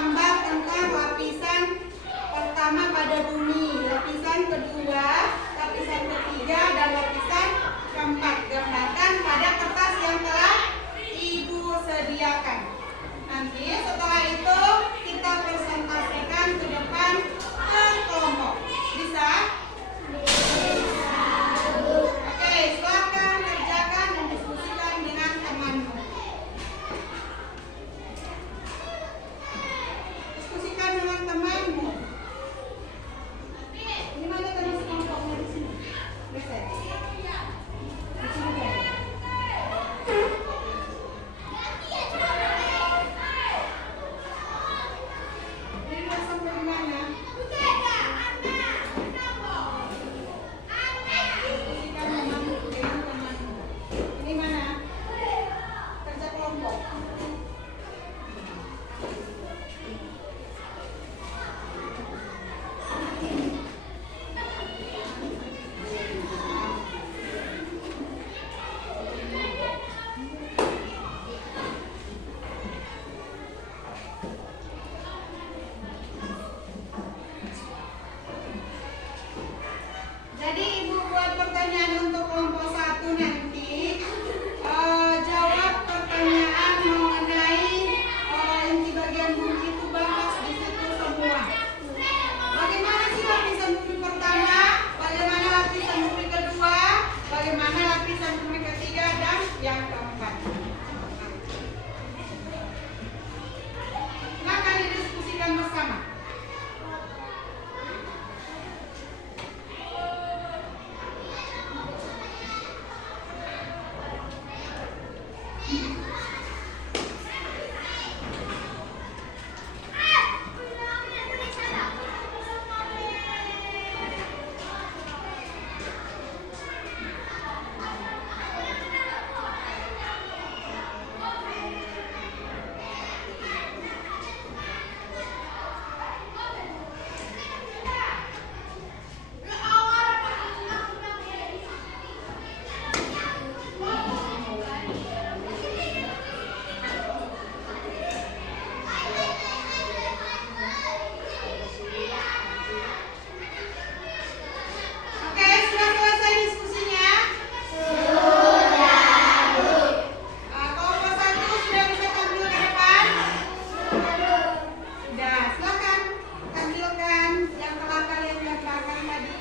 gambar tentang lapisan pertama pada bumi, lapisan kedua, lapisan ketiga, dan lapisan keempat. Gambarkan pada kertas yang telah Ibu sediakan. Nanti setelah itu kita presentasikan ke depan ke kelompok. Bisa? Oke, silakan kerjakan dan diskusikan dengan temanmu. Diskusikan dengan temanmu. Ini mana teman sekelompoknya di sini? Bisa? Di sini ya? Ini udah sampai di mana? Diskusikan temanmu dengan temanmu. Ini mana? Kerja kelompok. Jadi Ibu buat pertanyaan untuk kelompok 1 nanti. Jawab pertanyaan mengenai inti bagian bumi itu bahas di situ semua. Bagaimana sih lapisan bumi pertama? Bagaimana lapisan bumi kedua? Bagaimana lapisan bumi ketiga dan yang keempat? Silakan didiskusikan bersama. Oke, sudah selesai diskusinya? Kelompok 1 sudah bisa tampil ke depan? Sudah, silakan tampilkan yang telah kalian gambarkan tadi.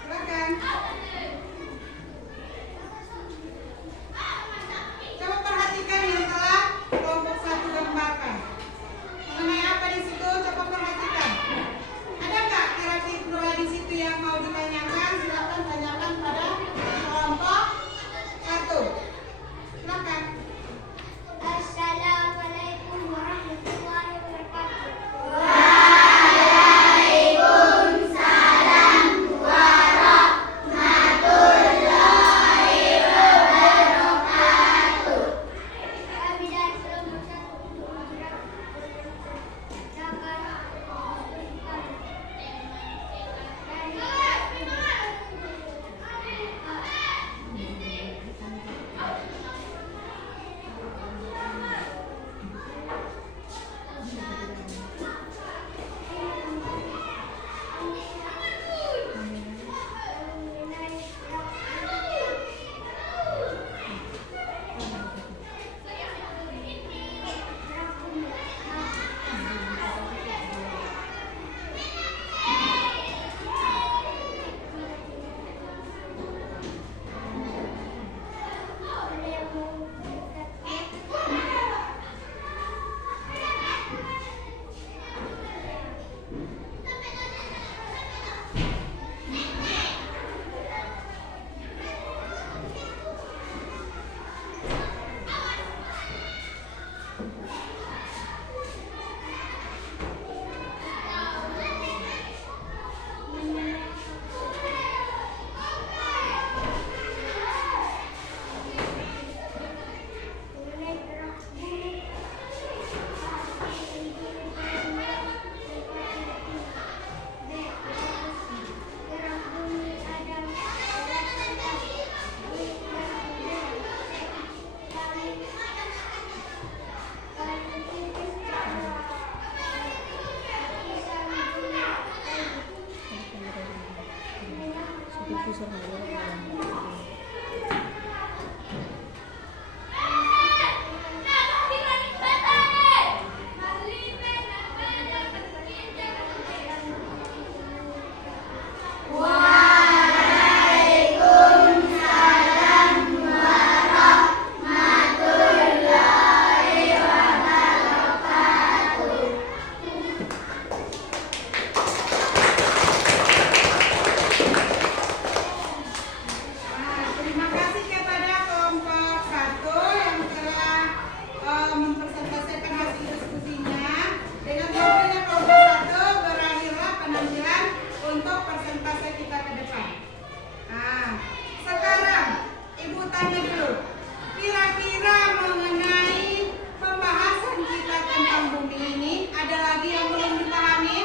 Silakan. Coba perhatikan yang telah kelompok 1 gambarkan. Mengenai apa di situ? Coba perhatikan. Ada nggak kira-kira di situ yang mau ditanyakan? Silakan tanyakan pada kelompok 1. Silakan. Assalamualaikum warahmatullahi wabarakatuh. Waalaikumsalam warahmatullahi itu sengaja. Terima kasih kepada kelompok 1 yang telah mempresentasikan hasil diskusinya. Dengan waktunya kelompok 1 berakhirlah penampilan untuk presentasi kita ke depan. Nah, sekarang Ibu tanya dulu, kira-kira mengenai pembahasan kita tentang bumi ini, ada lagi yang belum dipahami?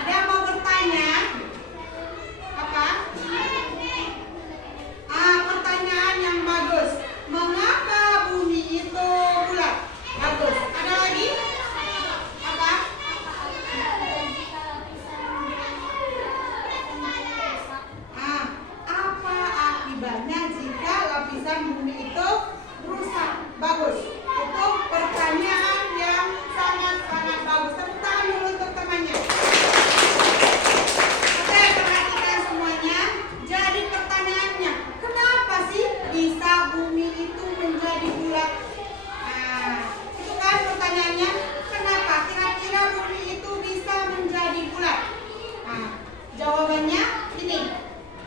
Ada yang mau bertanya? Apa? Pertanyaan yang bagus. Mengapa bumi itu bulat? Bagus. Ada lagi? Apa? Apa akibatnya jika lapisan bumi itu rusak? Bagus. Itu pertanyaan yang sangat-sangat bagus. Tepuk tangan dulu untuk temannya. Oke, perhatikan semuanya. Jadi pertanyaannya, kenapa sih bisa bumi itu menjadi bulat? Nah, itu kan pertanyaannya. Kenapa kira-kira bumi itu bisa menjadi bulat? Nah, jawabannya ini.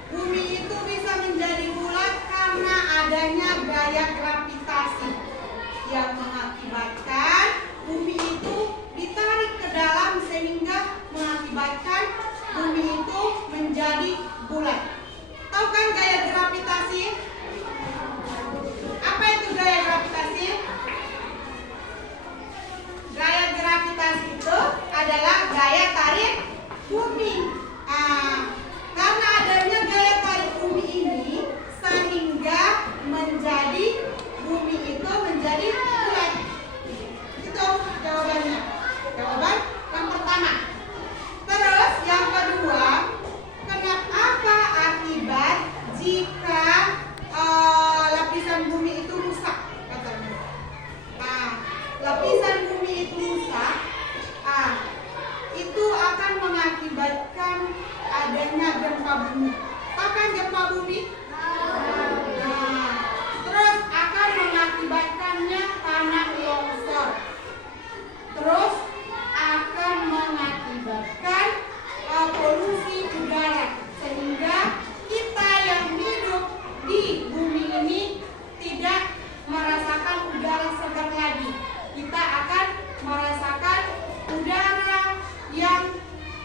Bumi itu bisa menjadi bulat karena adanya gaya gravitasi yang mengakibatkan bumi itu ditarik ke dalam sehingga mengakibatkan bumi itu menjadi bulat. Tahu kan gaya gravitasi? Apa itu gaya gravitasi? Gaya gravitasi itu adalah gaya tarik bumi. Karena adanya gaya tarik bumi ini sehingga menjadi bumi itu menjadi bulat. Itu jawabannya. Jawaban yang pertama. Terus yang kedua, apa akibat jika lapisan bumi itu rusak? Katanya. Nah, lapisan bumi itu rusak, itu akan mengakibatkan adanya gempa bumi. Akan gempa bumi? Nah, terus akan mengakibatkannya tanah longsor. Terus akan mengakibatkan polusi udara sehingga kita yang hidup di bumi ini tidak merasakan udara segar lagi. Kita akan merasakan udara yang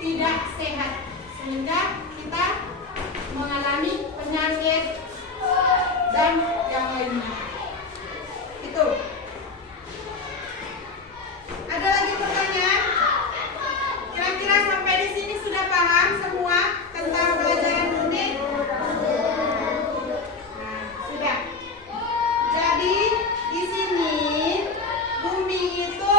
tidak sehat sehingga kita mengalami penyakit dan yang lainnya. Itu. Ada lagi pertanyaan? Kira-kira sampai di sini sudah paham semua tentang pelajaran bumi? Nah, sudah. Jadi di sini bumi itu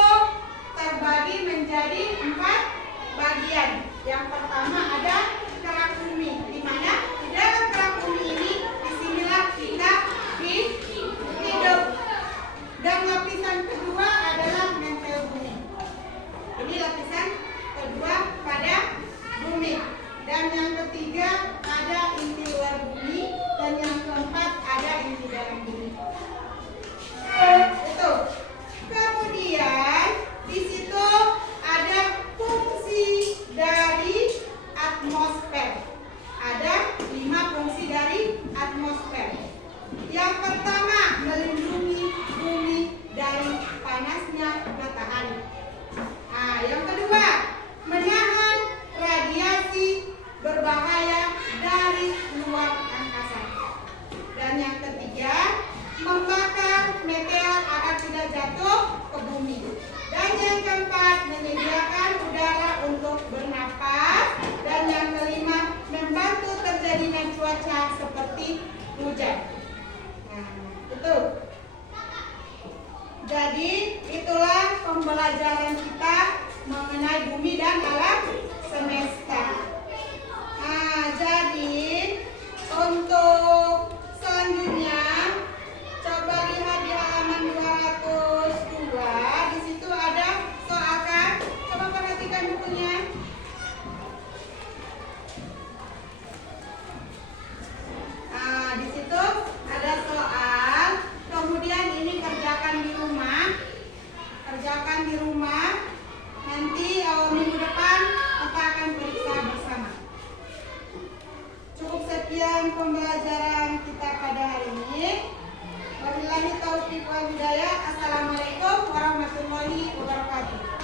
terbagi menjadi 4 bagian. Yang pertama ada kerak bumi, di mana di dalam kerak bumi ini disinilah kita hidup. Dan lapisan kedua adalah mantel bumi. Ini lapisan kedua pada bumi. Dan yang ketiga ada inti luar bumi, dan yang keempat ada inti dalam bumi. Itu. Kemudian di situ ada fungsi dari atmosfer. Ada 5 fungsi dari atmosfer. Yang pertama, melindungi bumi dari panasnya matahari. Nah, yang kedua, menahan radiasi berbahaya dari luar angkasa. Dan yang ketiga, membakar meteor agar tidak jatuh ke bumi. Dan yang keempat, menyediakan udara untuk bernapas. Dan yang kelima, membantu terjadinya cuaca seperti hujan. Nah, itu. Jadi itulah pembelajaran kita mengenai bumi dan alam semesta. Nah, jadi pembelajaran kita pada hari ini. Wabillahi taufiq wal hidayah. Assalamualaikum warahmatullahi wabarakatuh.